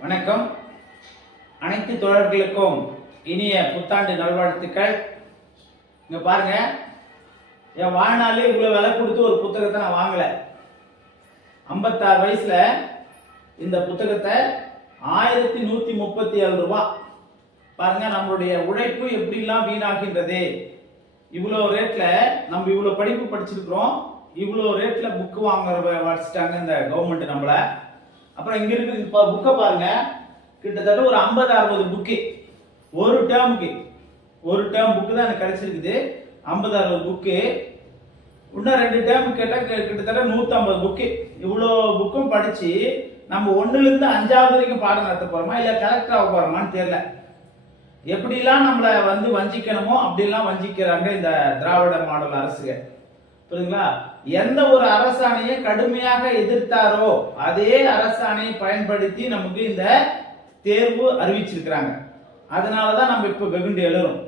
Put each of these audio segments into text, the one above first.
வணக்கம். அனைத்து தோழர்களுக்கும் இனிய புத்தாண்டு நல்வாழ்த்துக்கள். இங்க பாருங்க. என் வாழ்நாளே இவ்வளோ விலை கொடுத்து ஒரு புத்தகத்தை நான் வாங்கலை. ஐம்பத்தாறு வயசுல இந்த புத்தகத்தை ஆயிரத்தி நூற்றி முப்பத்தி ஏழு ரூபா. பாருங்க நம்மளுடைய உழைப்பு எப்படிலாம் வீணாகின்றது. இவ்வளோ ரேட்டில் நம்ம இவ்வளோ படிப்பு படிச்சிருக்கிறோம். இவ்வளோ ரேட்டில் புக்கு வாங்குற வ- வச்சிட்டாங்க இந்த கவர்மெண்ட் நம்மளை. அப்புறம் இங்கே இருக்குது இப்போ புக்கை பாருங்க. கிட்டத்தட்ட ஒரு ஐம்பது அறுபது புக்கு ஒரு டேர்முக்கு ஒரு டேர்ம் புக்கு தான் எனக்கு கிடைச்சிருக்குது. ஐம்பது அறுபது புக்கு இன்னும் ரெண்டு டேர்ம் கேட்டால் கிட்டத்தட்ட நூற்றம்பது புக்கு இவ்வளோ புக்கும் படித்து நம்ம ஒன்றுலேருந்து அஞ்சாவது வரைக்கும் பாடம் நடத்த போகிறோமா இல்லை கலெக்டர் ஆக போகிறோமான்னு தெரில எப்படிலாம் நம்மளை வந்து வஞ்சிக்கணுமோ அப்படிலாம் வஞ்சிக்கிறாங்க இந்த திராவிட மாடல் அரசுகள். புரியுதுங்களா? எந்த ஒரு அரசாணையை கடுமையாக எதிர்த்தாரோ அதே அரசாணையை பயன்படுத்தி நமக்கு இந்த தேர்வு அறிவிச்சிருக்கிறாங்க. அதனால தான் நம்ம இப்போ வெகுண்டு எழுறோம்.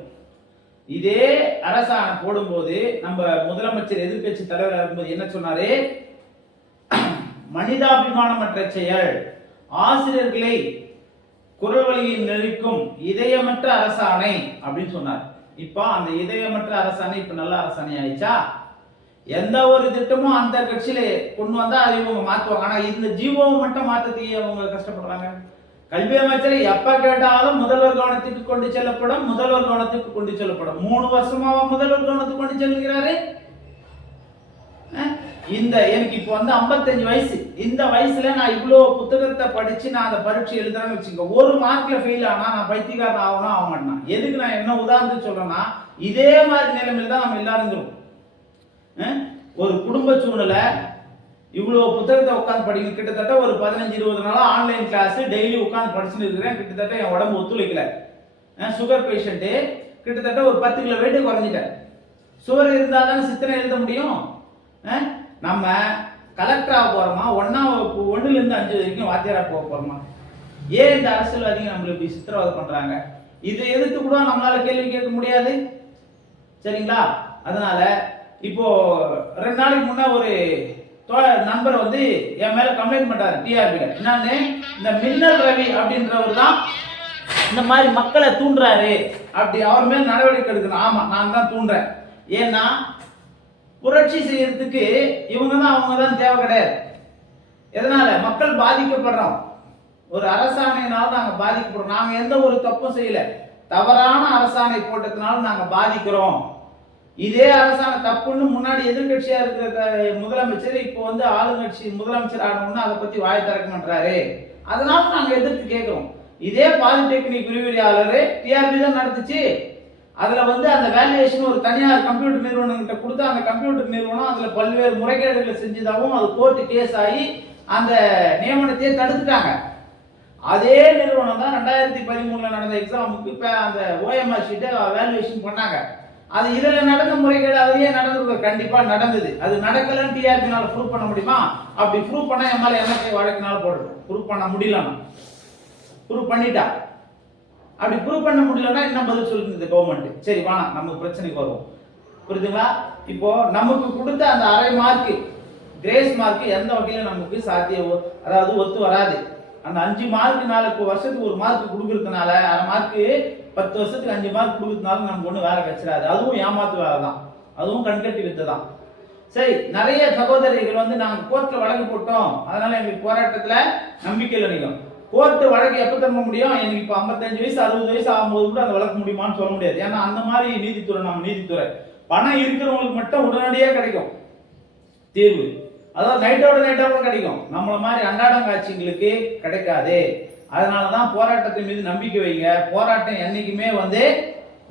இதே அரசாணை போடும்போது நம்ம முதலமைச்சர் எதிர்க்கட்சி தலைவர் இருக்கும்போது என்ன சொன்னாரு? மனிதாபிமானமற்ற செயல் ஆசிரியர்களை குரல் வழியில் நெருக்கும் இதயமற்ற அரசாணை அப்படின்னு சொன்னார். இப்போ அந்த இதயமற்ற அரசாணை இப்போ நல்ல அரசாணை ஆயிடுச்சா எந்த ஒரு திட்டமும் அந்த கட்சியில கொண்டு வந்தா அதை இவங்க மாத்துவாங்க. ஆனா இந்த ஜீவோவை மட்டும் மாத்தத்தையே அவங்க கஷ்டப்படுறாங்க? கல்வி அமைச்சரை எப்ப கேட்டாலும் முதல்வர் கவனத்துக்கு கொண்டு செல்லப்படும் முதல்வர் கவனத்துக்கு கொண்டு செல்லப்படும். மூணு வருஷமாக முதல்வர் கவனத்துக்கு கொண்டு செல்கிறாரு. இந்த எனக்கு இப்போ வந்து 55 வயசு. இந்த வயசுல நான் இவ்வளோ புத்தகத்தை படிச்சு நான் அந்த பரீட்சை எழுதுறேன்னு வச்சுங்க ஒரு மார்க்ல ஃபெயில் ஆனா நான் பைத்தியக்காரன் ஆகணும் ஆக மாட்டேன். எதுக்கு நான் என்ன உதாரணத்துக்கு சொல்றேன்னா இதே மாதிரி நிலைமையில தான் நம்ம எல்லாரும் இருக்கிறோம். ஒரு குடும்ப சூழ்நிலை இவ்வளோ புத்தகத்தை உட்காந்து படிக்க கிட்டத்தட்ட ஒரு பதினஞ்சு இருபது நாளாக ஆன்லைன் கிளாஸ் டெய்லி உட்காந்து படிச்சுட்டு இருக்கிறேன். கிட்டத்தட்ட என் உடம்பு ஒத்துழைக்கல. சுகர் பேஷண்ட்டு கிட்டத்தட்ட ஒரு பத்து கிலோ வெயிட்டு குறைஞ்சிட்டேன். சுகர் இருந்தால் தானே சித்திரம் எழுத முடியும்? நம்ம கலெக்டராக ஆக போகிறோமா ஒன்றா ஒன்றுலேருந்து அஞ்சு வரைக்கும் வாத்தியாராக போக போகிறோமா ஏன் இந்த அரசியல்வாதிங்க நம்மளை இப்படி சித்திரவதை பண்ணுறாங்க இதை எதிர்த்து கூட நம்மளால் கேள்வி கேட்க முடியாது. சரிங்களா? அதனால இப்போ ரெண்டு நாளைக்கு முன்ன ஒரு தோழ- நண்பர் வந்து என் மேல கம்ப்ளைண்ட் பண்றாரு டிஆர்பில என்னன்னு? இந்த மின்னல் ரவி அப்படின்றவர் தான் இந்த மாதிரி மக்களை தூண்டுறாரு. அப்படி அவர் மேல் நடவடிக்கை எடுக்கணும். ஆமா நான் தான் தூண்டுறேன். ஏன்னா புரட்சி செய்யறதுக்கு இவங்க தான் அவங்க தான் தேவை கிடையாது. எதனால? மக்கள் பாதிக்கப்படுறோம். ஒரு அரசாணையினால நாங்கள் பாதிக்கப்படுறோம். நாங்கள் எந்த ஒரு தப்பும் செய்யல. தவறான அரசாணை போட்டதுனால நாங்கள் பாதிக்கிறோம். இதே அரசாங்க தப்புன்னு முன்னாடி எதிர்கட்சியா இருக்கிற முதலமைச்சர் இப்போ வந்து ஆளுங்கட்சி முதலமைச்சர் ஆகணும்னு அதை பத்தி வாய் திறக்க மாட்டாரு அதனால நாங்க எதிர்த்து கேட்கிறோம் இதே பாலிடெக்னிக் விரிவுரையாளர் டிஆர்பி தான் நடத்துச்சு. அதுல வந்து அந்த வேல்யூவேஷன் ஒரு தனியார் கம்ப்யூட்டர் நிறுவனங்கிட்ட கொடுத்து அந்த கம்ப்யூட்டர் நிறுவனம் அதுல பல்வேறு முறைகேடுகளை செஞ்சதாகவும் அது கோர்ட்டு கேஸ் ஆகி அந்த நியமனத்தையே தடுத்துட்டாங்க. அதே நிறுவனம் தான் ரெண்டாயிரத்தி பதிமூணுல நடந்த எக்ஸாமுக்கு இப்ப அந்த ஓஎம்ஆர் ஷீட்டை வேல்யூவேஷன் பண்ணாங்க. அது இதில் நடந்த முறைகேடு அதுலேயே நடந்தது கண்டிப்பா நடந்தது. அது நடக்கலன்னு டிஆர்பினால ப்ரூவ் பண்ண முடியுமா? அப்படி ப்ரூவ் பண்ணா என் மேலே எம்எல்ஏ வழக்கினால போடணும். ப்ரூவ் பண்ண முடியலன்னா. ப்ரூவ் பண்ணிட்டா. அப்படி ப்ரூவ் பண்ண முடியலன்னா என்ன பதில் சொல்லுங்க இந்த கவர்மெண்ட் சரி வாணா நம்ம பிரச்சனைக்கு வருவோம். புரியுதுங்களா? இப்போ நமக்கு கொடுத்த அந்த அரை மார்க் கிரேஸ் மார்க் எந்த வகையில நமக்கு சாத்திய அதாவது ஒத்து வராது. அந்த அஞ்சு மார்க் நாளுக்கு வருஷத்துக்கு ஒரு மார்க் கொடுக்கறதுனால அரை மார்க்கு பத்து வருஷத்துக்கு அஞ்சு மார்க் கொடுக்கறதுனால நமக்கு ஒன்றும் வேலை கிடைச்சிடாது. அதுவும் ஏமாத்து வேலை தான் அதுவும் கண்கட்டி வித்து தான் சரி நிறைய சகோதரிகள் வந்து நாங்கள் கோர்ட்டில் வழக்கு போட்டோம். அதனால எங்களுக்கு போராட்டத்தில் நம்பிக்கை நிற்கும் கோர்ட்டு வழக்கு எப்போ திரும்ப முடியும்? எனக்கு இப்போ ஐம்பத்தஞ்சு வயசு அறுபது வயசு ஆகும்போது கூட அந்த வழக்கு முடியுமான்னு சொல்ல முடியாது. ஏன்னா அந்த மாதிரி நீதித்துறை நம்ம நீதித்துறை. பணம் இருக்கிறவங்களுக்கு மட்டும் உடனடியாக கிடைக்கும். தீர்வு. அதாவது நைட்டோட நைட்டோட கிடைக்கும். நம்மள மாதிரி அன்றாடம் காட்சிங்களுக்கு கிடைக்காது. அதனால தான் போராட்டத்தின் மீது நம்பிக்கை வைங்க. போராட்டம் என்றைக்குமே வந்து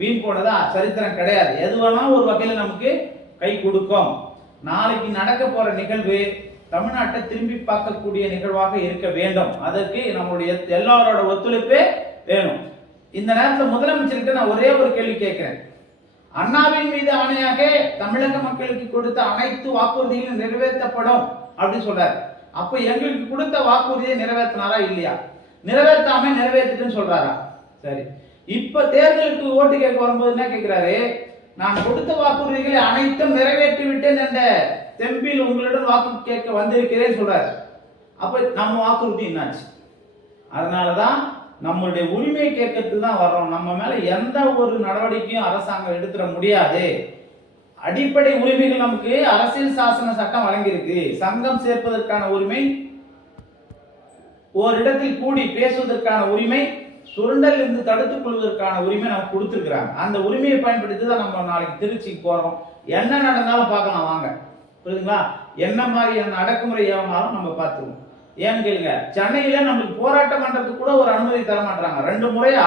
வீண் போனதா? சரித்திரம் கிடையாது. எது வேணாலும் ஒரு வகையில் நமக்கு கை கொடுக்கும். நாளைக்கு நடக்க போற நிகழ்வு தமிழ்நாட்டை திரும்பி பார்க்கக்கூடிய நிகழ்வாக இருக்க வேண்டும். அதற்கு நம்மளுடைய எல்லாரோட ஒத்துழைப்பே வேணும். இந்த நேரத்தில் முதலமைச்சர்கிட்ட நான் ஒரே ஒரு கேள்வி கேட்கிறேன். அண்ணாவின் மீது ஆணையாக தமிழக மக்களுக்கு கொடுத்த அனைத்து வாக்குறுதிகளும் நிறைவேற்றப்படும் அப்படின்னு சொல்றாரு. அப்ப எங்களுக்கு கொடுத்த வாக்குறுதியை நிறைவேற்றினாரா இல்லையா? நிறைவேற்றாம நிறைவேற்றிட்டுன்னு சொல்றாரா? சரி. இப்ப தேர்தலுக்கு ஓட்டு கேட்க வரும்போது என்ன கேட்கிறாரு? நான் கொடுத்த வாக்குறுதிகளை அனைத்தும் நிறைவேற்றி விட்டேன் என்ற தெம்பில் உங்களிடம் வாக்கு கேட்க வந்திருக்கிறேன் சொல்றாரு. அப்ப நம்ம வாக்குறுதி என்னாச்சு? அதனாலதான் நம்மளுடைய உரிமையை கேட்கறதுக்கு தான் வர்றோம். நம்ம மேல எந்த ஒரு நடவடிக்கையும் அரசாங்கம் எடுத்துட முடியாது. அடிப்படை உரிமைகள் நமக்கு அரசியல் சாசன சட்டம் வழங்கியிருக்கு. சங்கம் சேர்ப்பதற்கான உரிமை ஓரிடத்தில் கூடி பேசுவதற்கான உரிமை சுரண்டல் இருந்து தடுத்துக் கொள்வதற்கான உரிமை நமக்கு கொடுத்துருக்குறாங்க. அந்த உரிமையை பயன்படுத்தி தான் நம்ம நாளைக்கு திருச்சிக்கு போகிறோம் என்ன நடந்தாலும் பார்க்கலாம் வாங்க. புரியுதுங்களா? என்ன மாதிரியான அடக்குமுறை ஏவனாலும் நம்ம பார்த்துருவோம். ஏன்னு கேளுங்க சென்னையில் நம்மளுக்கு போராட்டம் பண்ணுறதுக்கு கூட ஒரு அனுமதி தர மாட்டாங்க ரெண்டு முறையா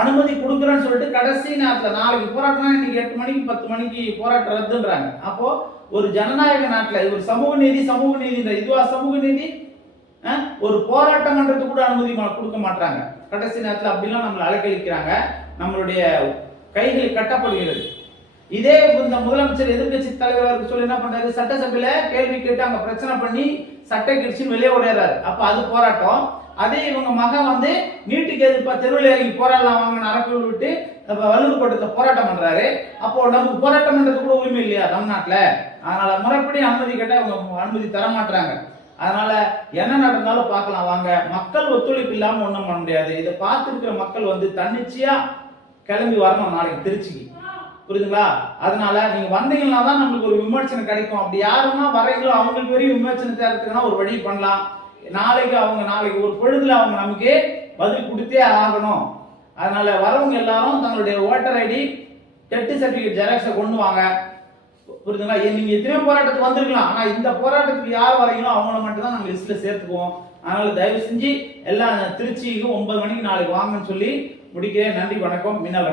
அனுமதி கொடுக்குறேன்னு சொல்லிட்டு கடைசி நேரத்தில் நாளைக்கு போராட்டம்னா இன்னைக்கு எட்டு மணிக்கு பத்து மணிக்கு போராட்டம் ரத்துன்றாங்க. அப்போ ஒரு ஜனநாயக நாட்டில் ஒரு சமூக நீதி சமூக நீதின்ற இதுவா சமூக நீதி? ஒரு போராட்டம் பண்றதுக்கு கூட அனுமதி கொடுக்க மாட்டாங்க கடைசி நேரத்தில் அப்படிலாம் நம்மளை அலைக்கழிக்கிறாங்க. நம்மளுடைய கைகள் கட்டப்படுகிறது. இதே இந்த முதலமைச்சர் எதிர்க்கட்சி தலைவருக்கு சொல்லி என்ன பண்றாரு? சட்டசபையில கேள்வி கேட்டு அங்க பிரச்சனை பண்ணி சட்டை கிடிச்சு வெளியே ஓடிறாரு அப்ப அது போராட்டம். அதே இவங்க மகன் வந்து நீட்டுக்கு எதிர்ப்பா தெருவில் இறங்கி போராடலாம் வாங்க நரக்கு விட்டு அப்ப வல்லூர் கோட்டத்தில் போராட்டம் பண்றாரு. அப்போ நமக்கு போராட்டம் பண்றது கூட உரிமை இல்லையா தமிழ்நாட்டுல? அதனால முறைப்படி அனுமதி கேட்டா அவங்க அனுமதி தர மாட்டாங்க அதனால என்ன நடந்தாலும் பார்க்கலாம் வாங்க. மக்கள் ஒத்துழைப்பு இல்லாமல் ஒன்றும் பண்ண முடியாது. இதை பார்த்துருக்கிற மக்கள் வந்து தன்னிச்சையா கிளம்பி வரணும் நாளைக்கு திருச்சிக்கு. புரியுதுங்களா? அதனால நீங்க வந்தீங்கன்னா தான் நம்மளுக்கு ஒரு விமர்சனம் கிடைக்கும். அப்படி யாருன்னா வரீங்களோ அவங்களுக்கு வரையும் விமர்சனம் இருக்குன்னா ஒரு வழி பண்ணலாம். நாளைக்கு அவங்க நாளைக்கு ஒரு பொழுதுல அவங்க நமக்கு பதில் கொடுத்தே ஆகணும். அதனால வரவங்க எல்லாரும் தங்களுடைய ஓட்டர் ஐடி டெட்டு சர்டிஃபிகேட் ஜெராக்ஸை கொண்டு வாங்க. புரியுதுங்களா நீங்க எத்தனையோ போராட்டத்துக்கு வந்திருக்கலாம். ஆனா இந்த போராட்டத்துக்கு யார் வரீங்களோ அவங்கள மட்டும் தான் நாங்க லிஸ்ட்ல சேர்த்துக்குவோம். அதனால தயவு செஞ்சு எல்லாம் திருச்சிக்கு ஒன்பது மணிக்கு நாளைக்கு வாங்கன்னு சொல்லி முடிக்கிறேன். நன்றி வணக்கம். மின்னல்